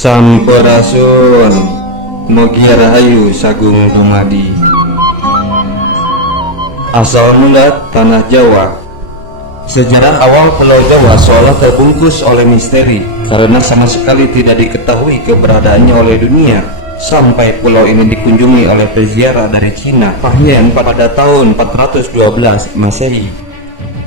Sampurasun, Mugi Rahayu Sagung Dumadi. Asal mula tanah Jawa. Sejarah awal Pulau Jawa seolah terbungkus oleh misteri karena sama sekali tidak diketahui keberadaannya oleh dunia sampai pulau ini dikunjungi oleh peziarah dari Cina Fahian pada tahun 412 Masehi.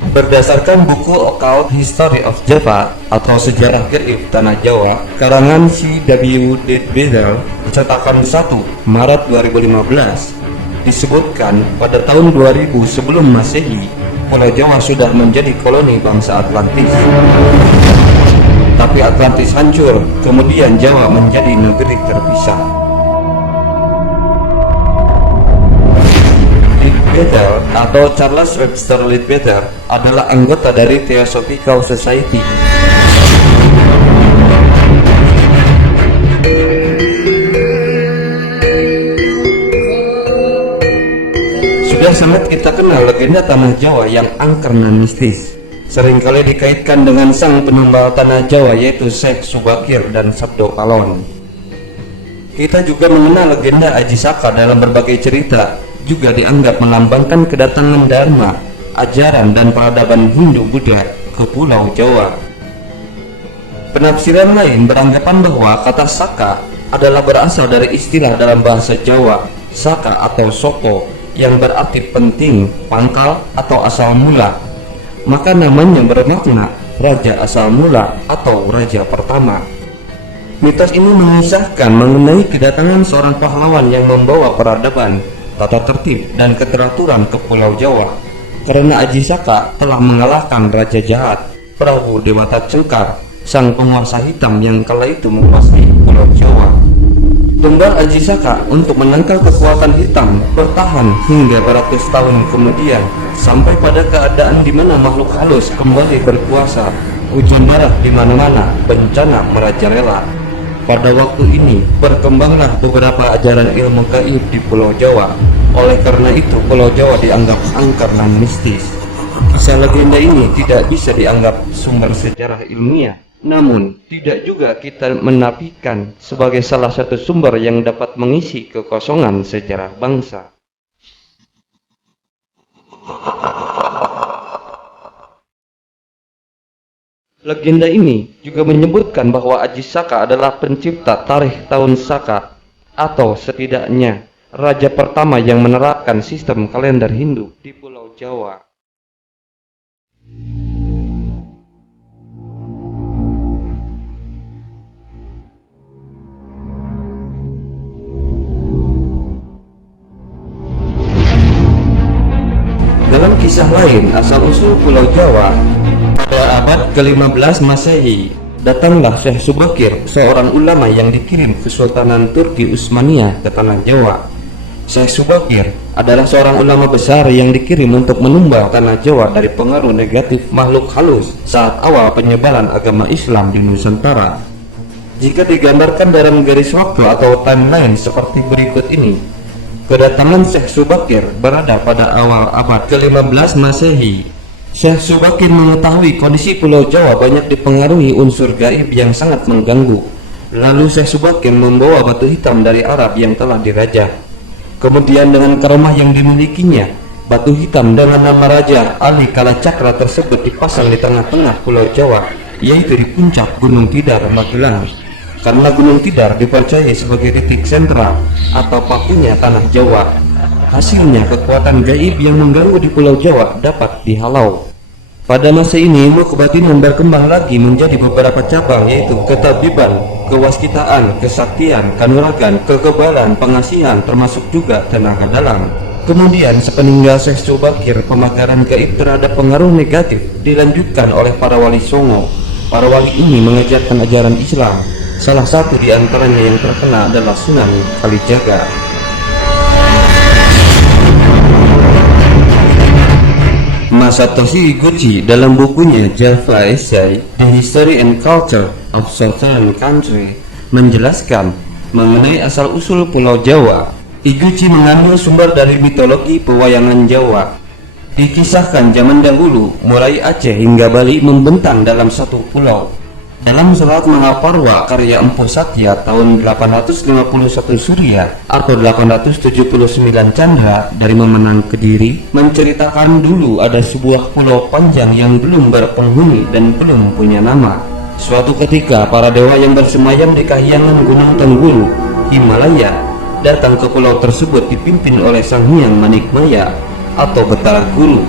Berdasarkan buku Occult History of Java atau Sejarah Gaib Tanah Jawa karangan C.W. Bedell cetakan 1 Maret 2015 disebutkan pada tahun 2000 sebelum Masehi Pulau Jawa sudah menjadi koloni bangsa Atlantis. Tapi Atlantis hancur, kemudian Jawa menjadi negeri terpisah. Leadbeater atau Charles Webster Leadbeater adalah anggota dari Theosophical Society. Sudah sangat kita kenal legenda tanah Jawa yang angker dan mistis. Seringkali dikaitkan dengan sang penumbal tanah Jawa yaitu Syekh Subakir dan Sabdo Kalon. Kita juga mengenal legenda Aji Saka dalam berbagai cerita, juga dianggap melambangkan kedatangan Dharma, ajaran dan peradaban Hindu-Buddha ke Pulau Jawa. Penafsiran lain beranggapan bahwa kata Saka adalah berasal dari istilah dalam bahasa Jawa, Saka atau Soko, yang berarti penting, pangkal, atau asal mula. Maka namanya bermakna Raja Asal Mula atau Raja Pertama. Mitos ini mengisahkan mengenai kedatangan seorang pahlawan yang membawa peradaban, tata tertib, dan keteraturan ke Pulau Jawa. Karena Aji Saka telah mengalahkan Raja Jahat, Prabu Dewata Cengkar, sang penguasa hitam yang kala itu menguasai Pulau Jawa. Tumbal Aji Saka untuk menangkal kekuatan hitam bertahan hingga beratus tahun kemudian sampai pada keadaan di mana makhluk halus kembali berkuasa, hujan darah di mana-mana, bencana merajalela. Pada waktu ini berkembanglah beberapa ajaran ilmu gaib di Pulau Jawa. Oleh karena itu Pulau Jawa dianggap angker dan mistis. Kisah legenda ini tidak bisa dianggap sumber sejarah ilmiah, namun tidak juga kita menafikan sebagai salah satu sumber yang dapat mengisi kekosongan sejarah bangsa. Legenda ini juga menyebutkan bahwa Aji Saka adalah pencipta tarikh tahun Saka, atau setidaknya raja pertama yang menerapkan sistem kalender Hindu di Pulau Jawa. Dalam kisah lain, asal-usul Pulau Jawa, pada abad ke-15 Masehi, datanglah Syekh Subakir, seorang ulama yang dikirim Kesultanan Turki Utsmaniyah ke tanah Jawa. Syekh Subakir adalah seorang ulama besar yang dikirim untuk menumbal tanah Jawa dari pengaruh negatif makhluk halus saat awal penyebaran agama Islam di Nusantara. Jika digambarkan dalam garis waktu atau timeline seperti berikut ini, kedatangan Syekh Subakir berada pada awal abad ke-15 Masehi. Syekh Subakir mengetahui kondisi Pulau Jawa banyak dipengaruhi unsur gaib yang sangat mengganggu. Lalu Syekh Subakir membawa batu hitam dari Arab yang telah dirajah. Kemudian dengan karomah yang dimilikinya, batu hitam dengan nama Raja Ali Kalacakra tersebut dipasang di tengah-tengah Pulau Jawa, yaitu di puncak Gunung Tidar, Magelang. Karena Gunung Tidar dipercayai sebagai titik sentral atau pakunya tanah Jawa. Hasilnya kekuatan gaib yang mengganggu di Pulau Jawa dapat dihalau. Pada masa ini ilmu kebatinan berkembang lagi menjadi beberapa cabang, yaitu ketabiban, kewaskitaan, kesaktian, kanuragan, kekebalan, pengasihan, termasuk juga tenaga dalam. Kemudian sepeninggal Syekh Subakir, pemakaran gaib terhadap pengaruh negatif dilanjutkan oleh para wali Songo. Para wali ini mengajarkan ajaran Islam. Salah satu di antaranya yang terkenal adalah Sunan Kalijaga. Masatoshi Iguchi dalam bukunya Java Essay, The History and Culture of Southern Country menjelaskan mengenai asal-usul Pulau Jawa. Iguchi mengambil sumber dari mitologi pewayangan Jawa. Dikisahkan zaman dahulu, mulai Aceh hingga Bali membentang dalam satu pulau. Dalam surat Mahaparwa karya Empu Satya tahun 851 Surya atau 879 Candra dari Memenang Kediri menceritakan dulu ada sebuah pulau panjang yang belum berpenghuni dan belum punya nama. Suatu ketika para dewa yang bersemayam di kahyangan Gunung Tenggulu, Himalaya, datang ke pulau tersebut dipimpin oleh Sang Hyang Manikmaya atau Betara Guru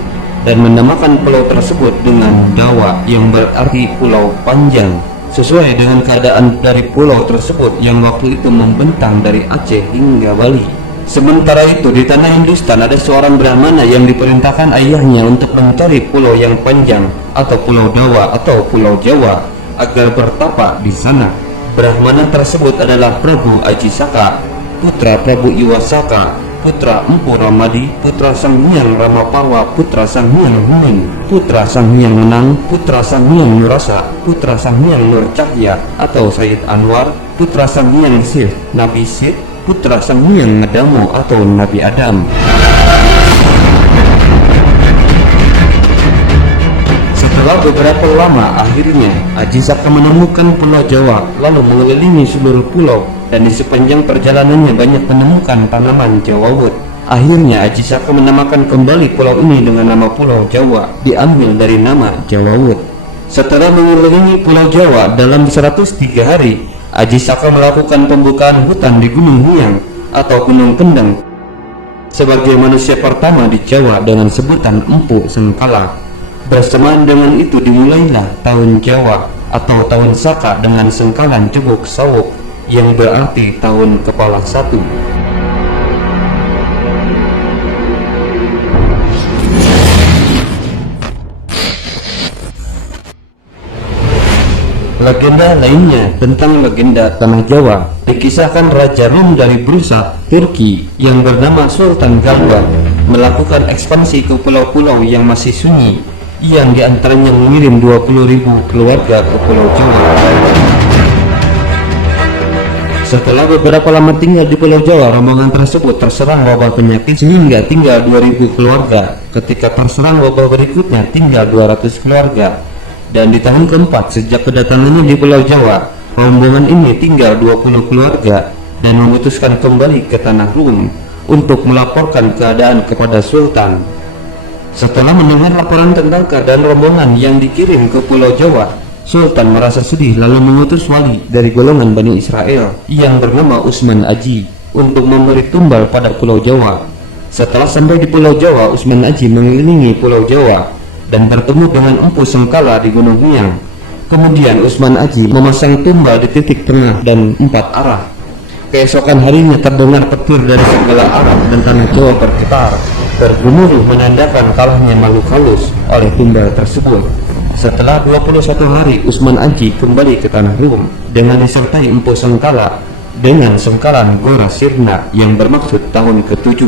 dan menamakan pulau tersebut dengan Dawa yang berarti pulau panjang, sesuai dengan keadaan dari pulau tersebut yang waktu itu membentang dari Aceh hingga Bali. Sementara itu di tanah Hindustan ada seorang Brahmana yang diperintahkan ayahnya untuk mencari pulau yang panjang atau pulau Dawa atau pulau Jawa agar bertapa di sana. Brahmana tersebut adalah Prabu Ajisaka, putra Prabu Iwasaka, putra Empu Ramadi, putra Sang Hyang Ramaparwa, putra Sang Hyang Huning, putra Sang Hyang Menang, putra Sang Hyang Nurasa, putra Sang Hyang Nur Cahya atau Sayyid Anwar, putra Sang Hyang Sith, Nabi Sith, putra Sang Hyang Ngedamo atau Nabi Adam. Setelah beberapa lama, akhirnya Ajisaka menemukan Pulau Jawa, lalu mengelilingi seluruh pulau, dan di sepanjang perjalanannya banyak menemukan tanaman Jawawut. Akhirnya Ajisaka menamakan kembali pulau ini dengan nama Pulau Jawa, diambil dari nama Jawawut. Setelah mengelilingi Pulau Jawa dalam 103 hari, Ajisaka melakukan pembukaan hutan di Gunung Hyang atau Gunung Kendeng sebagai manusia pertama di Jawa dengan sebutan Empu Sengkala. Bersamaan dengan itu dimulailah tahun Jawa atau tahun Saka dengan sengkalan Cebuk Sawuk yang berarti tahun kepala satu. Legenda lainnya tentang legenda Tanah Jawa dikisahkan Raja Rum dari Bursa, Turki yang bernama Sultan Galba melakukan ekspansi ke pulau-pulau yang masih sunyi, yang diantaranya mengirim 20.000 keluarga ke Pulau Jawa. Setelah beberapa lama tinggal di Pulau Jawa, rombongan tersebut terserang wabah penyakit sehingga tinggal 2.000 keluarga. Ketika terserang wabah berikutnya tinggal 200 keluarga. Dan di tahun keempat sejak kedatangannya di Pulau Jawa, rombongan ini tinggal 20 keluarga dan memutuskan kembali ke Tanah Rum untuk melaporkan keadaan kepada Sultan. Setelah mendengar laporan tentang keadaan rombongan yang dikirim ke Pulau Jawa, Sultan merasa sedih lalu mengutus wali dari golongan Bani Israel yang bernama Usman Aji untuk memberi tumbal pada Pulau Jawa. Setelah sampai di Pulau Jawa, Usman Aji mengelilingi Pulau Jawa dan bertemu dengan Empu Sengkala di Gunung Hyang. Kemudian Usman Aji memasang tumbal di titik tengah dan 4 arah. Keesokan harinya terdengar petir dari segala arah dan tanah Jawa bergetar, bergemuruh menandakan kalahnya makhluk halus oleh tumbal tersebut. Setelah 21 hari, Usman Aji kembali ke Tanah Rum dengan disertai Empu Sengkala dengan sengkalan Gora Sirna yang bermaksud tahun ke-7.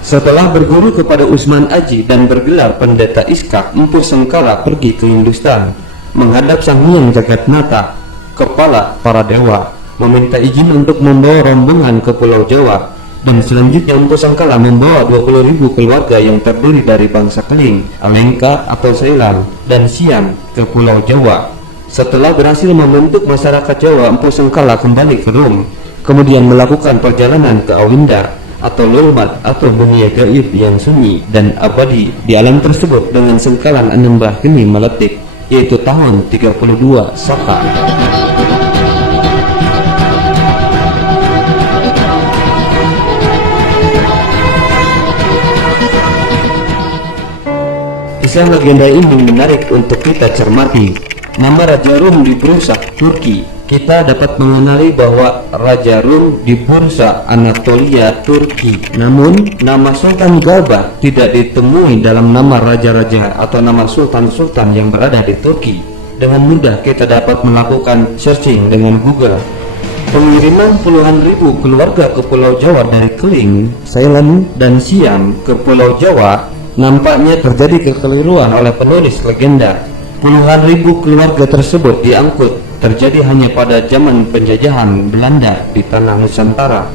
Setelah berguru kepada Usman Aji dan bergelar pendeta Iskak, Empu Sengkala pergi ke Hindustan menghadap Sang Hyang Jagatnata, kepala para dewa, meminta izin untuk membawa rombongan ke Pulau Jawa. Dan selanjutnya Empu Sengkala membawa 20.000 keluarga yang terdiri dari bangsa Keling, Alengka atau Seilam, dan Siam ke Pulau Jawa. Setelah berhasil membentuk masyarakat Jawa, Empu Sengkala kembali ke Rum, kemudian melakukan perjalanan ke Awindar atau Lulmat atau dunia gaib yang sunyi dan abadi di alam tersebut dengan sengkalan Anambah Geni Meletik, yaitu tahun 32 Saka. Kisah legenda ini menarik untuk kita cermati. Nama Raja Rum di Bursa, Turki. Kita dapat mengenali bahwa Raja Rum di Bursa, Anatolia, Turki. Namun, nama Sultan Galba tidak ditemui dalam nama raja-raja atau nama sultan-sultan yang berada di Turki. Dengan mudah kita dapat melakukan searching dengan Google. Pengiriman puluhan ribu keluarga ke Pulau Jawa dari Keling, Ceylon, dan Siam ke Pulau Jawa nampaknya terjadi kekeliruan oleh penulis legenda. Puluhan ribu keluarga tersebut diangkut terjadi hanya pada zaman penjajahan Belanda di tanah Nusantara.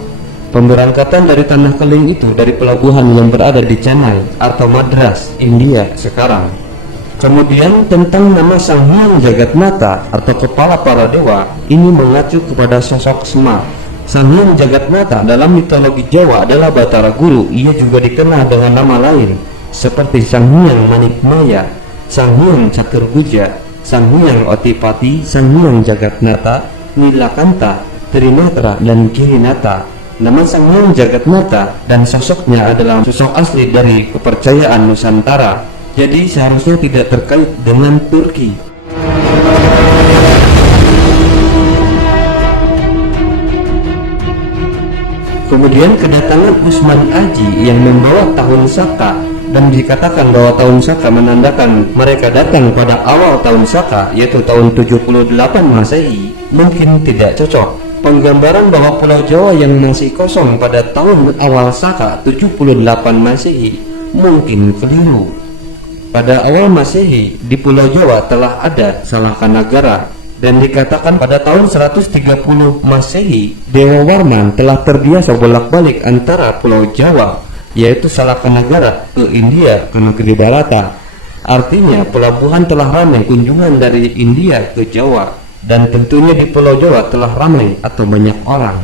Pemberangkatan dari tanah Keling itu dari pelabuhan yang berada di Chennai atau Madras, India sekarang. Kemudian tentang nama Sang Hyang Jagatnata atau kepala para dewa, ini mengacu kepada sosok Semar. Sang Hyang Jagatnata dalam mitologi Jawa adalah Batara Guru. Ia juga dikenal dengan nama lain seperti Sang Hyang Manikmaya, Sang Hyang Caturbuja, Sang Hyang Otipati, Sang Hyang Jagatnata, Nilakanta, Trinetra, dan Kirinata. Nama Sang Hyang Jagatnata dan sosoknya adalah sosok asli dari kepercayaan Nusantara, jadi seharusnya tidak terkait dengan Turki. Kemudian kedatangan Usman Aji yang membawa tahun Saka, dan dikatakan bahwa tahun Saka menandakan mereka datang pada awal tahun Saka, yaitu tahun 78 Masehi, mungkin tidak cocok. Penggambaran bahwa Pulau Jawa yang masih kosong pada tahun awal Saka 78 Masehi mungkin keliru. Pada awal Masehi di Pulau Jawa telah ada Salakanagara, dan dikatakan pada tahun 130 Masehi Dewa Warman telah terbiasa bolak-balik antara Pulau Jawa, yaitu Salakanagara, ke India, ke negeri Barata. Artinya pelabuhan telah ramai kunjungan dari India ke Jawa, dan tentunya di Pulau Jawa telah ramai atau banyak orang.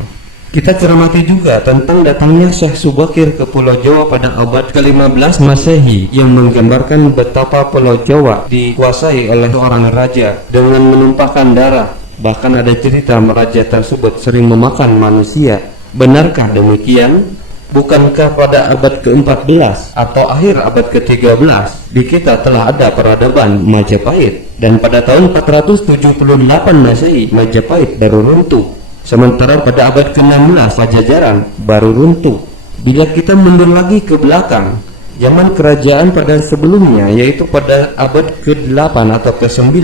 Kita cermati juga tentang datangnya Syekh Subakir ke Pulau Jawa pada abad ke-15 Masehi, yang menggambarkan betapa Pulau Jawa dikuasai oleh seorang raja dengan menumpahkan darah. Bahkan ada cerita raja tersebut sering memakan manusia. Benarkah demikian? Bukankah pada abad ke-14 atau akhir abad ke-13 di kita telah ada peradaban Majapahit, dan pada tahun 478 Masehi Majapahit baru runtuh, sementara pada abad ke-16 Pajajaran baru runtuh. Bila kita mundur lagi ke belakang, zaman kerajaan pada sebelumnya, yaitu pada abad ke-8 atau ke-9,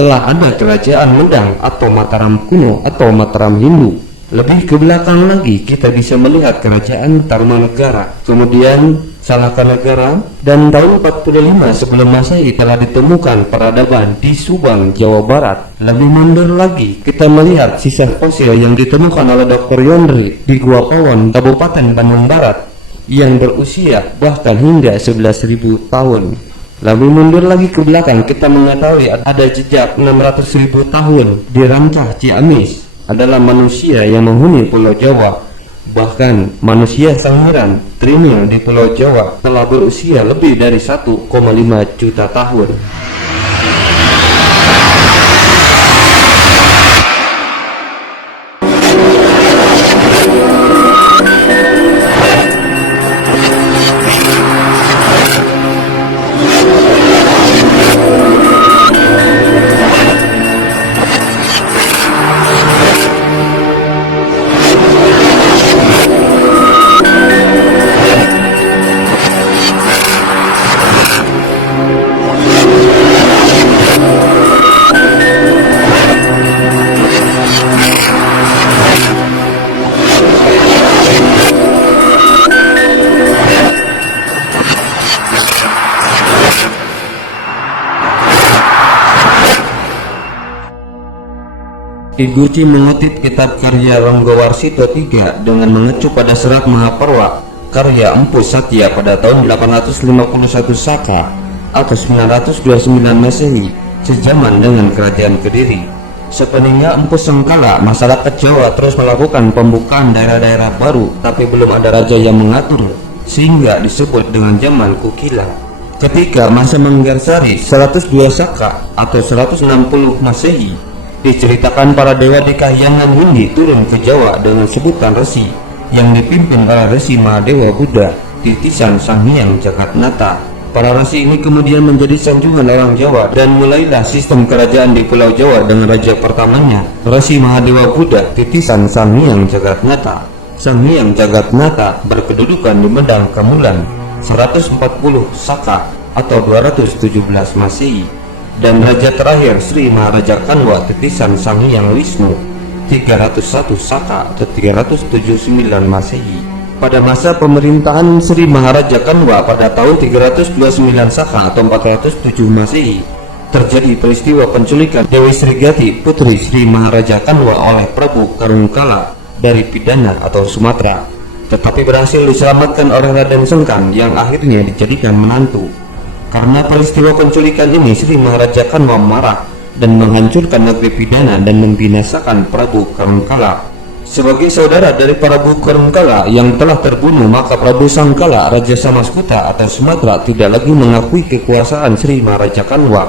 telah ada kerajaan Medang atau Mataram kuno atau Mataram Hindu. Lebih ke belakang lagi kita bisa melihat kerajaan Tarumanegara, kemudian Salakanagara, dan tahun 45 sebelum Masehi telah ditemukan peradaban di Subang, Jawa Barat. Lebih mundur lagi kita melihat sisa fosil yang ditemukan oleh Dr. Yondri di Gua Pawon, Kabupaten Bandung Barat, yang berusia bahkan hingga 11.000 tahun. Lebih mundur lagi ke belakang kita mengetahui ada jejak 600.000 tahun di Rancah Ciamis adalah manusia yang menghuni Pulau Jawa. Bahkan manusia Sangiran Trinil di Pulau Jawa telah berusia lebih dari 1,5 juta tahun. Iguchi mengutip kitab karya Ranggawarsita III dengan mengecu pada serat Mahaparwa karya Empu Satya pada tahun 851 Saka atau 929 Masehi, sejaman dengan kerajaan Kediri. Sepeninggal Empu Sengkala, masyarakat Jawa terus melakukan pembukaan daerah-daerah baru, tapi belum ada raja yang mengatur, sehingga disebut dengan zaman Kukilang. Ketika masa Manggarsari 102 Saka atau 160 Masehi, diceritakan para dewa di Kahyangan Hindi turun ke Jawa dengan sebutan resi yang dipimpin oleh Resi Mahadewa Buddha, titisan Sang Hyang Jagatnata. Para resi ini kemudian menjadi sanjungan orang Jawa, dan mulailah sistem kerajaan di Pulau Jawa dengan raja pertamanya Resi Mahadewa Buddha, titisan Sang Hyang Jagatnata. Sang Hyang Jagatnata berkedudukan di Medang Kamulan 140 Saka atau 217 Masehi, dan raja terakhir Sri Maharaja Kanwa, titisan Sang Hyang Wisnu 301 Saka atau 379 Masehi. Pada masa pemerintahan Sri Maharaja Kanwa pada tahun 329 Saka atau 407 Masehi, terjadi peristiwa penculikan Dewi Srigati, putri Sri Maharaja Kanwa, oleh Prabu Karungkala dari Pidana atau Sumatera, tetapi berhasil diselamatkan oleh Raden Sengkang yang akhirnya dijadikan menantu. Karena peristiwa penculikan ini, Sri Maharaja Kanwa marah dan menghancurkan negeri Pidana dan membinasakan Prabu Karangkala. Sebagai saudara dari Prabu Karangkala yang telah terbunuh, maka Prabu Sangkala, Raja Samaskuta atau Sumatera, tidak lagi mengakui kekuasaan Sri Maharaja Kanwa.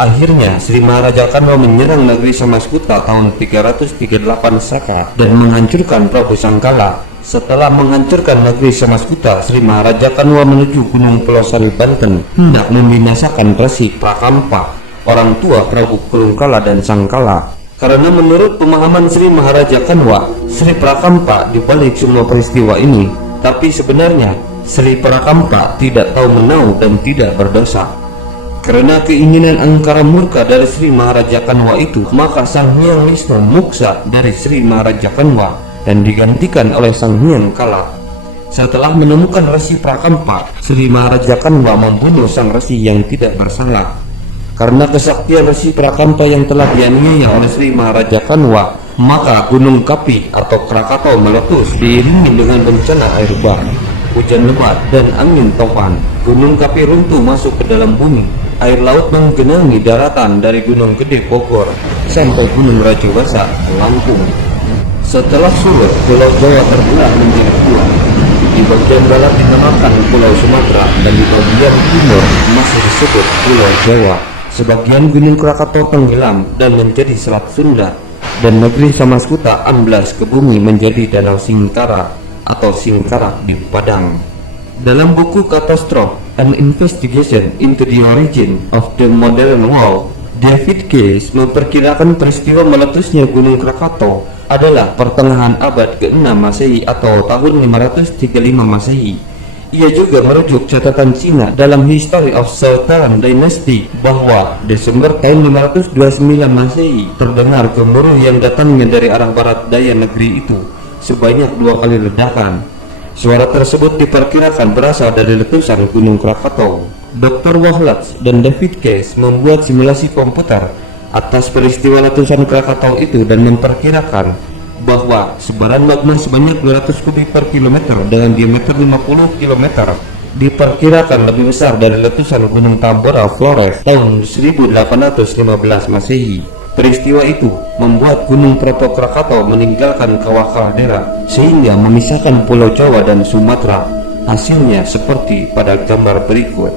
Akhirnya Sri Maharaja Kanwa menyerang negeri Samaskuta tahun 338 Saka dan menghancurkan Prabu Sangkala. Setelah menghancurkan negeri Samaskuta, Sri Maharaja Kanwa menuju Gunung Pelosari, Banten, hendak membinasakan Resi Prakampa, orang tua Prabu Karangkala dan Sangkala. Karena menurut pemahaman Sri Maharaja Kanwa, Sri Prakampa dibalik semua peristiwa ini, tapi sebenarnya Sri Prakampa tidak tahu menau dan tidak berdosa. Karena keinginan angkara murka dari Sri Maharaja Kanwa itu, maka Sang Hyang Wisnu muksa dari Sri Maharaja Kanwa dan digantikan oleh Sang Hyang Kala. Setelah menemukan Resi Prakampa, Sri Maharaja Kanwa membunuh sang resi yang tidak bersalah. Karena kesaktian Resi Prakampa yang telah dianiaya oleh Sri Maharaja Kanwa, maka Gunung Kapi atau Krakatau meletus diiringi dengan bencana air bah, hujan lebat, dan angin topan. Gunung Kapi runtuh masuk ke dalam bumi. Air laut menggenangi daratan dari Gunung Gede Bogor sampai Gunung Rajawasa, Lampung. Setelah surut, Pulau Jawa terbelah menjadi dua. Di bagian barat dinamakan Pulau Sumatera dan di bagian timur masih disebut Pulau Jawa. Sebagian Gunung Krakatau tenggelam dan menjadi Selat Sunda, dan negeri Samaskuta amblas ke bumi menjadi Danau Singkara atau Singkarak di Padang. Dalam buku Catastrophe, An Investigation into the Origin of the Modern World, David Case memperkirakan peristiwa meletusnya Gunung Krakatau adalah pertengahan abad ke-6 Masehi atau tahun 535 Masehi. Ia juga merujuk catatan Cina dalam History of Southern Dynasty bahwa Desember tahun 529 Masehi terdengar gemuruh yang datangnya dari arah barat daya negeri itu sebanyak 2 kali ledakan. Suara tersebut diperkirakan berasal dari letusan Gunung Krakatau. Dr. Wahlatz dan David Case membuat simulasi komputer atas peristiwa letusan Krakatau itu dan memperkirakan bahwa sebaran magma sebanyak 200 kubik per kilometer dengan diameter 50 km diperkirakan lebih besar dari letusan Gunung Tambora Flores tahun 1815 Masehi. Peristiwa itu membuat Gunung Proto Krakatau meninggalkan kawah kaldera sehingga memisahkan Pulau Jawa dan Sumatera. Hasilnya seperti pada gambar berikut.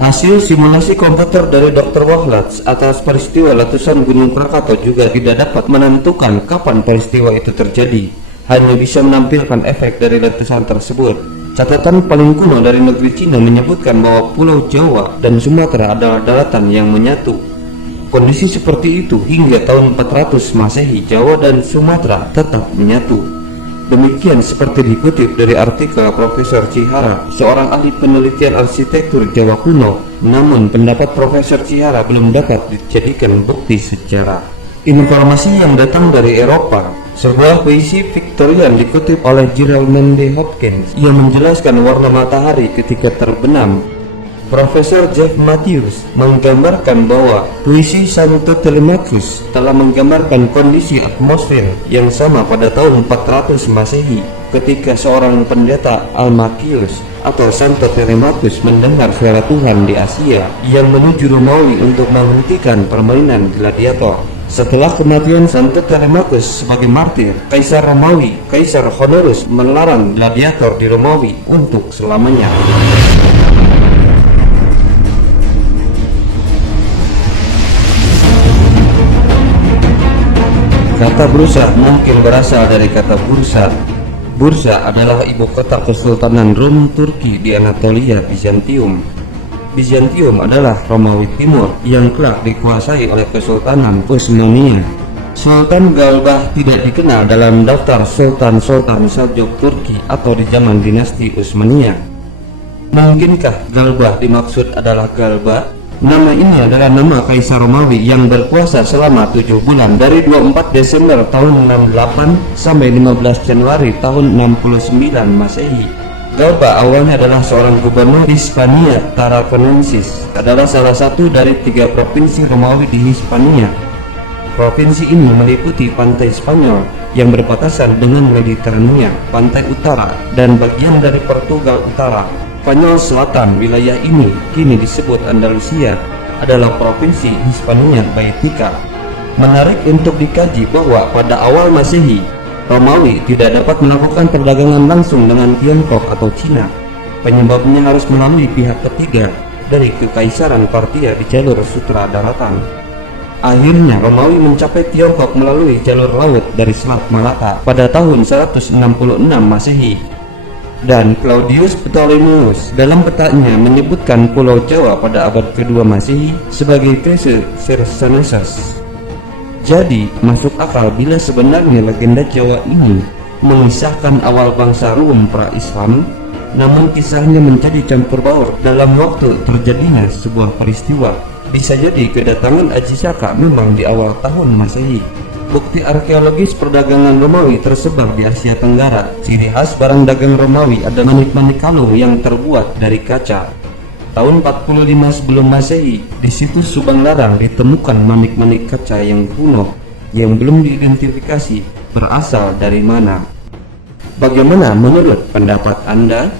Hasil simulasi komputer dari Dr. Wahlatz atas peristiwa letusan Gunung Krakatau juga tidak dapat menentukan kapan peristiwa itu terjadi, hanya bisa menampilkan efek dari letusan tersebut. Catatan paling kuno dari negeri Cina menyebutkan bahwa Pulau Jawa dan Sumatera adalah daratan yang menyatu. Kondisi seperti itu hingga tahun 400 Masehi, Jawa dan Sumatera tetap menyatu. Demikian seperti dikutip dari artikel Profesor Chihara, seorang ahli penelitian arsitektur Jawa kuno. Namun pendapat Profesor Chihara belum dapat dijadikan bukti sejarah. Informasi yang datang dari Eropa, sebuah puisi Victorian dikutip oleh Gerald Manley Hopkins yang menjelaskan warna matahari ketika terbenam. Profesor Jeff Matthews menggambarkan bahwa puisi Santo Telemachus telah menggambarkan kondisi atmosfer yang sama pada tahun 400 Masehi ketika seorang pendeta Almachius atau Santo Telemachus mendengar suara Tuhan di Asia yang menuju Romawi untuk menghentikan permainan gladiator. Setelah kematian Santo Telemachus sebagai martir, Kaisar Romawi, Kaisar Honorius, melarang gladiator di Romawi untuk selamanya. Kata bursa mungkin berasal dari kata bursa. Bursa adalah ibu kota Kesultanan Rum Turki di Anatolia, Bizantium. Bizantium adalah Romawi Timur yang kelak dikuasai oleh Kesultanan Utsmania. Sultan Galbah tidak dikenal dalam daftar Sultan-Sultan Seljuk Turki atau di zaman dinasti Utsmania. Mungkinkah Galbah dimaksud adalah Galba? Nama ini adalah nama Kaisar Romawi yang berkuasa selama 7 bulan dari 24 Desember tahun 68 sampai 15 Januari tahun 69 Masehi. Galba awalnya adalah seorang gubernur Hispania Tarraconensis, adalah salah satu dari 3 provinsi Romawi di Hispania. Provinsi ini meliputi pantai Spanyol yang berbatasan dengan Mediterania, pantai utara, dan bagian dari Portugal Utara. Spanyol Selatan. Wilayah ini kini disebut Andalusia, adalah provinsi Hispania Baetica. Menarik untuk dikaji bahwa pada awal Masehi, Romawi tidak dapat melakukan perdagangan langsung dengan Tiongkok atau Cina. Penyebabnya harus melalui pihak ketiga dari Kekaisaran Parthia di jalur sutra daratan. Akhirnya Romawi mencapai Tiongkok melalui jalur laut dari Selat Malaka pada tahun 166 Masehi. Dan Claudius Ptolemeus dalam petanya menyebutkan Pulau Jawa pada abad kedua Masehi sebagai Thrace Chersonesus. Jadi masuk akal bila sebenarnya legenda Jawa ini mengisahkan awal bangsa Rum pra-Islam, namun kisahnya menjadi campur baur dalam waktu terjadinya sebuah peristiwa. Bisa jadi kedatangan Aji Saka memang di awal tahun Masehi. Bukti arkeologis perdagangan Romawi tersebar di Asia Tenggara. Ciri khas barang dagang Romawi ada manik-manik kalung yang terbuat dari kaca. Tahun 45 sebelum Masehi, di situs Subang Larang ditemukan manik-manik kaca yang kuno yang belum diidentifikasi berasal dari mana. Bagaimana menurut pendapat Anda?